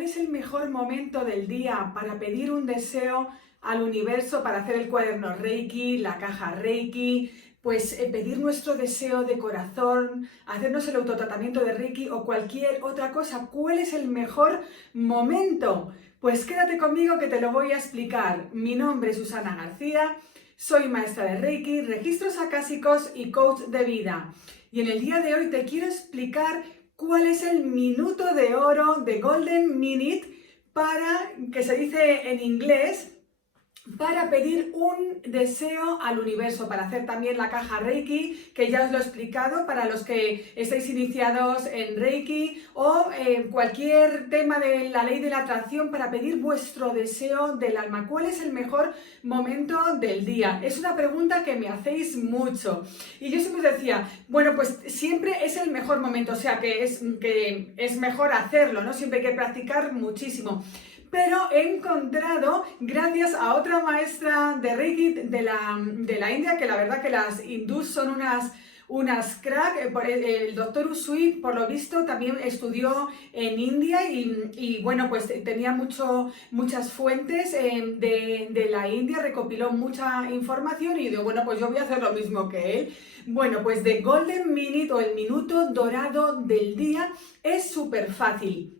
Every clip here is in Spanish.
¿cuál es el mejor momento del día para pedir un deseo al universo, para hacer el cuaderno Reiki, la caja Reiki? Pues pedir nuestro deseo de corazón, hacernos el autotratamiento de Reiki o cualquier otra cosa. ¿Cuál es el mejor momento? Pues quédate conmigo que te lo voy a explicar. Mi nombre es Susana García, soy maestra de Reiki, registros acásicos y coach de vida. Y en el día de hoy te quiero explicar cuál es el minuto de oro, de Golden Minute, para, que se dice en inglés, para pedir un deseo al universo, para hacer también la caja Reiki, que ya os lo he explicado, para los que estáis iniciados en Reiki o cualquier tema de la ley de la atracción, para pedir vuestro deseo del alma. ¿Cuál es el mejor momento del día? Es una pregunta que me hacéis mucho. Y yo siempre os decía, bueno, pues siempre es el mejor momento, o sea que es mejor hacerlo, ¿no? Siempre hay que practicar muchísimo. Pero he encontrado, gracias a otra maestra de Reiki de la India, que la verdad que las hindús son unas crack, el doctor Usui, por lo visto, también estudió en India y bueno, pues tenía muchas fuentes de la India, recopiló mucha información y digo, bueno, pues yo voy a hacer lo mismo que él. Bueno, pues The Golden Minute o el minuto dorado del día es súper fácil.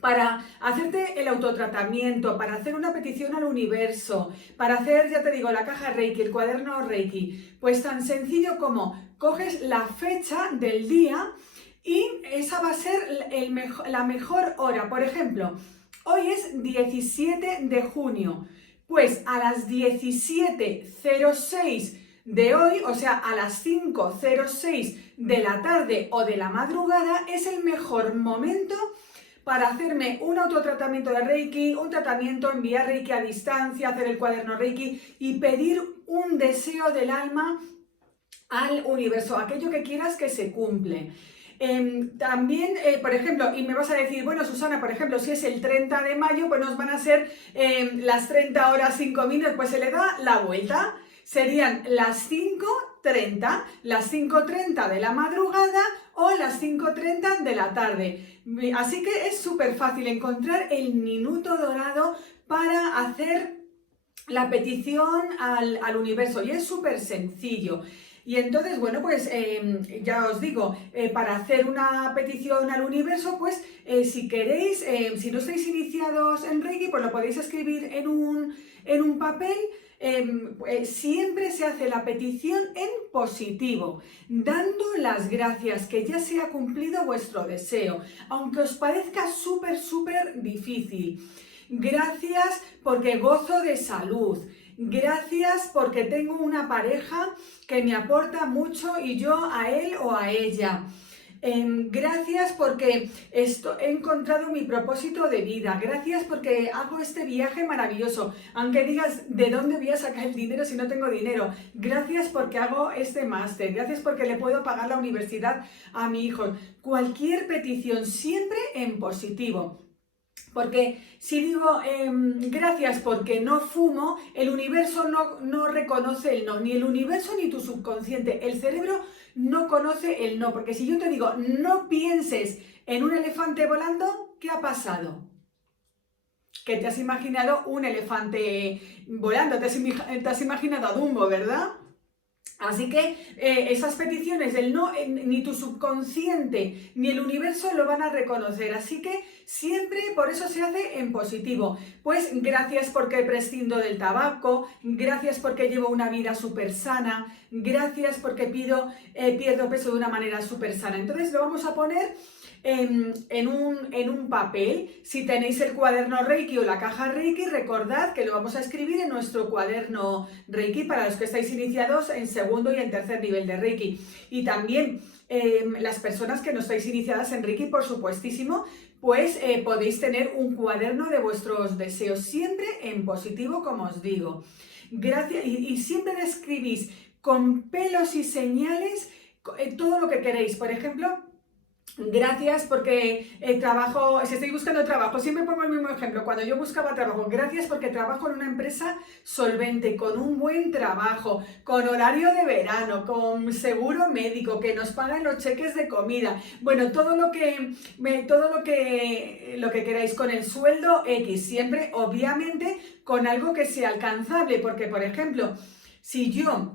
Para hacerte el autotratamiento, para hacer una petición al universo, para hacer, ya te digo, la caja Reiki, el cuaderno Reiki, pues tan sencillo como coges la fecha del día y esa va a ser la mejor hora. Por ejemplo, hoy es 17 de junio, pues a las 17:06 de hoy, o sea, a las 5:06 de la tarde o de la madrugada, es el mejor momento para hacerme un autotratamiento de Reiki, un tratamiento, enviar Reiki a distancia, hacer el cuaderno Reiki y pedir un deseo del alma al universo, aquello que quieras que se cumple. También, por ejemplo, y me vas a decir, bueno, Susana, por ejemplo, si es el 30 de mayo, pues nos van a ser las 30 horas 5 minutos, pues se le da la vuelta. Serían las 5:30, las 5:30 de la madrugada o las 5:30 de la tarde. Así que es súper fácil encontrar el minuto dorado para hacer la petición al universo y es súper sencillo. Y entonces, bueno, pues ya os digo, para hacer una petición al universo, pues si queréis, si no estáis iniciados en Reiki, pues lo podéis escribir en un papel. Siempre se hace la petición en positivo, dando las gracias que ya se ha cumplido vuestro deseo, aunque os parezca súper difícil. Gracias porque gozo de salud. Gracias porque tengo una pareja que me aporta mucho y yo a él o a ella. Gracias porque he encontrado mi propósito de vida. Gracias porque hago este viaje maravilloso. Aunque digas, ¿de dónde voy a sacar el dinero si no tengo dinero? Gracias porque hago este máster. Gracias porque le puedo pagar la universidad a mi hijo. Cualquier petición, siempre en positivo. Porque si digo gracias porque no fumo, el universo no reconoce el no, ni el universo ni tu subconsciente, el cerebro no conoce el no, porque si yo te digo no pienses en un elefante volando, ¿qué ha pasado? Que te has imaginado un elefante volando, te has imaginado a Dumbo, ¿verdad? Así que esas peticiones del no, ni tu subconsciente ni el universo lo van a reconocer. Así que siempre por eso se hace en positivo. Pues gracias porque prescindo del tabaco, gracias porque llevo una vida súper sana, gracias porque pierdo peso de una manera súper sana. Entonces lo vamos a poner en un papel. Si tenéis el cuaderno Reiki o la caja Reiki, recordad que lo vamos a escribir en nuestro cuaderno Reiki para los que estáis iniciados en segundo y en tercer nivel de Reiki. Y también las personas que no estáis iniciadas en Reiki, por supuestísimo, pues podéis tener un cuaderno de vuestros deseos, siempre en positivo, como os digo. Gracias, y siempre describís con pelos y señales todo lo que queréis. Por ejemplo, Gracias porque trabajo, si estoy buscando trabajo, siempre pongo el mismo ejemplo, cuando yo buscaba trabajo, gracias porque trabajo en una empresa solvente, con un buen trabajo, con horario de verano, con seguro médico, que nos pagan los cheques de comida, bueno, todo lo que queráis, con el sueldo X, siempre obviamente con algo que sea alcanzable, porque por ejemplo, si yo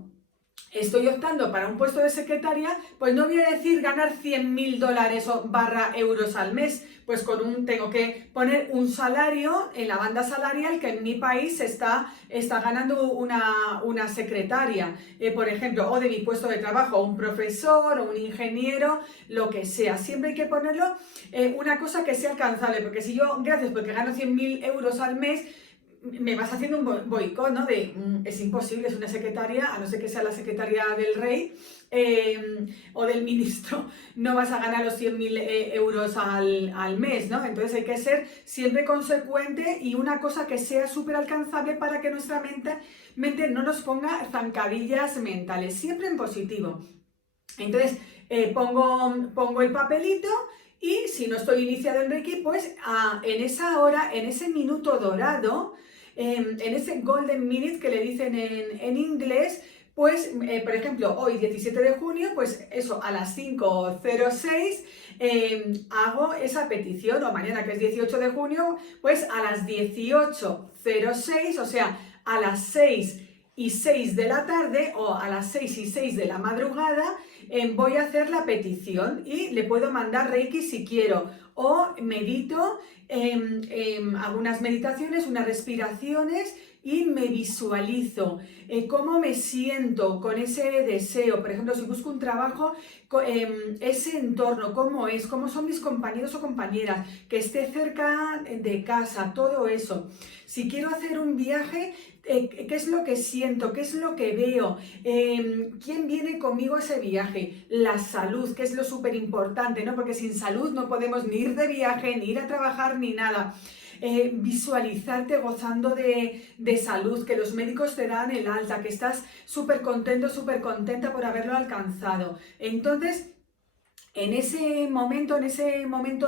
estoy optando para un puesto de secretaria, pues no voy a decir ganar 100.000 dólares o barra euros al mes, pues tengo que poner un salario en la banda salarial que en mi país está ganando una secretaria, por ejemplo, o de mi puesto de trabajo, un profesor o un ingeniero, lo que sea. Siempre hay que ponerlo una cosa que sea alcanzable, porque si yo, gracias porque gano 100.000 euros al mes, me vas haciendo un boicot, ¿no? Es imposible, es una secretaria, a no ser que sea la secretaria del rey o del ministro, no vas a ganar los 100.000 euros al mes, ¿no? Entonces hay que ser siempre consecuente y una cosa que sea súper alcanzable para que nuestra mente no nos ponga zancadillas mentales, siempre en positivo. Entonces pongo el papelito. Y si no estoy iniciado en Reiki, pues en esa hora, en ese minuto dorado, en ese golden minute que le dicen en inglés, pues, por ejemplo, hoy 17 de junio, pues eso, a las 5:06 hago esa petición, o mañana que es 18 de junio, pues a las 18:06, o sea, a las 6:06 de la tarde o a las 6:06 de la madrugada, voy a hacer la petición y le puedo mandar Reiki si quiero, o medito, hago unas meditaciones, unas respiraciones y me visualizo cómo me siento con ese deseo. Por ejemplo, si busco un trabajo, ese entorno, cómo son mis compañeros o compañeras, que esté cerca de casa, todo eso. Si quiero hacer un viaje, ¿qué es lo que siento? ¿Qué es lo que veo? ¿Quién viene conmigo a ese viaje? La salud, que es lo súper importante, ¿no? Porque sin salud no podemos ni ir de viaje, ni ir a trabajar, ni nada. Visualizarte gozando de salud, que los médicos te dan el alta, que estás súper contento, súper contenta por haberlo alcanzado. Entonces, en ese momento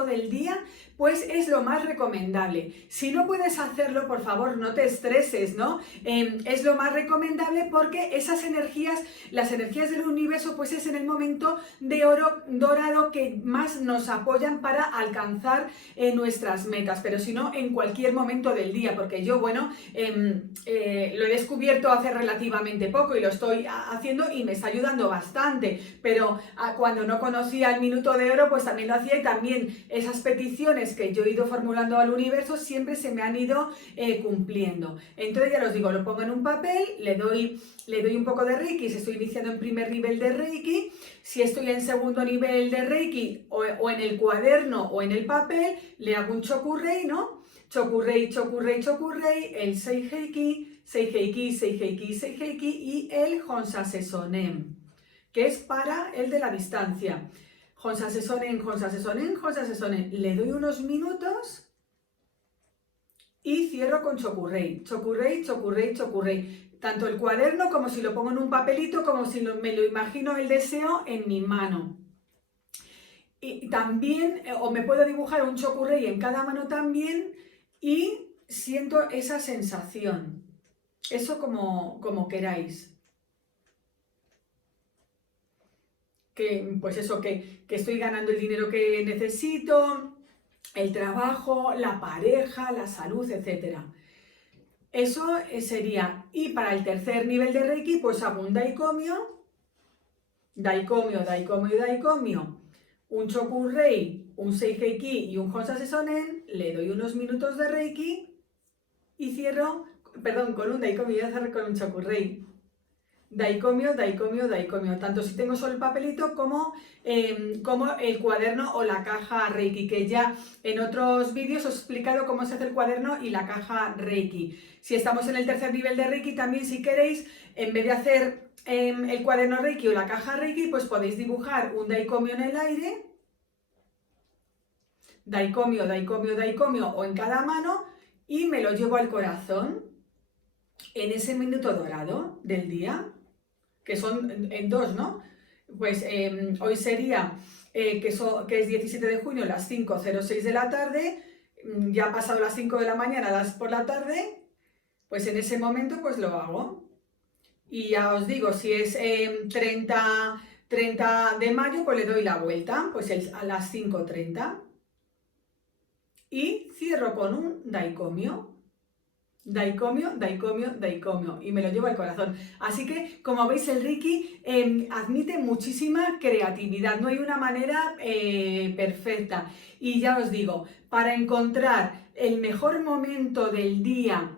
del día, pues es lo más recomendable. Si no puedes hacerlo, por favor, no te estreses, ¿no? Es lo más recomendable porque esas energías, las energías del universo, pues es en el momento de oro dorado que más nos apoyan para alcanzar nuestras metas. Pero si no, en cualquier momento del día, porque yo, bueno, lo he descubierto hace relativamente poco y lo estoy haciendo y me está ayudando bastante, pero cuando no conocía el minuto de oro, pues también lo hacía y también esas peticiones que yo he ido formulando al universo siempre se me han ido cumpliendo. Entonces ya os digo, lo pongo en un papel, le doy un poco de Reiki, si estoy iniciando en primer nivel de Reiki, si estoy en segundo nivel de Reiki o en el cuaderno o en el papel, le hago un Chokurei, ¿no? Chokurei, Chokurei, Chokurei, el Seiheiki, Seiheiki, Seiheiki, Seiheiki y el Honsase Sonen, que es para el de la distancia. Honsase Sonen, Honsase Sonen, Honsase Sonen. Le doy unos minutos y cierro con Chokurei. Chokurei, Chokurei, Chokurei. Tanto el cuaderno como si lo pongo en un papelito, como si me lo imagino el deseo en mi mano. Y también, o me puedo dibujar un Chokurei en cada mano también y siento esa sensación. Eso como queráis. Pues eso, que estoy ganando el dinero que necesito, el trabajo, la pareja, la salud, etc. Eso sería. Y para el tercer nivel de Reiki, pues hago un Daikomyo, Daikomyo, Daikomyo, Daikomyo, un Chokurei, un Seiheiki y un Honsase Sonen, le doy unos minutos de Reiki y cierro, perdón, con un Daikomyo, ya cerré con un Chokurei. Daikomyo, Daikomyo, Daikomyo, tanto si tengo solo el papelito como el cuaderno o la caja Reiki, que ya en otros vídeos os he explicado cómo se hace el cuaderno y la caja Reiki. Si estamos en el tercer nivel de Reiki, también si queréis, en vez de hacer el cuaderno Reiki o la caja Reiki, pues podéis dibujar un Daikomyo en el aire, Daikomyo, Daikomyo, Daikomyo, o en cada mano, y me lo llevo al corazón en ese minuto dorado del día, que son en dos, ¿no? Pues hoy sería que es 17 de junio, las 5:06 de la tarde, ya ha pasado las 5 de la mañana por la tarde, pues en ese momento pues lo hago. Y ya os digo, si es 30 de mayo, pues le doy la vuelta, pues a las 5:30. Y cierro con un daicomio. Daicomio, daicomio, daicomio, y me lo llevo al corazón. Así que, como veis, el Reiki admite muchísima creatividad, no hay una manera perfecta. Y ya os digo, para encontrar el mejor momento del día,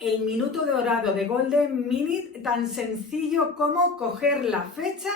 el minuto dorado de Golden Minute, tan sencillo como coger la fecha.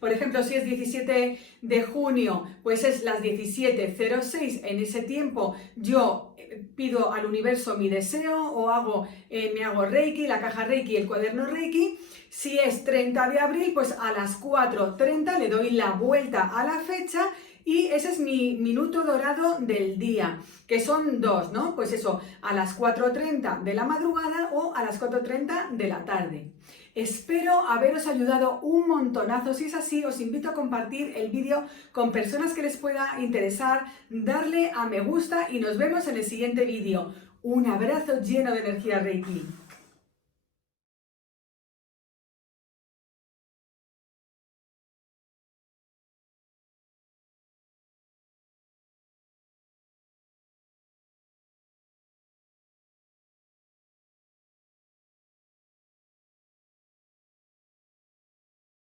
Por ejemplo, si es 17 de junio, pues es las 17:06. En ese tiempo yo pido al universo mi deseo o me hago Reiki, la caja Reiki, el cuaderno Reiki. Si es 30 de abril, pues a las 4:30 le doy la vuelta a la fecha y ese es mi minuto dorado del día, que son dos, ¿no? Pues eso, a las 4:30 de la madrugada o a las 4:30 de la tarde. Espero haberos ayudado un montonazo. Si es así, os invito a compartir el vídeo con personas que les pueda interesar, darle a me gusta y nos vemos en el siguiente vídeo. Un abrazo lleno de energía Reiki.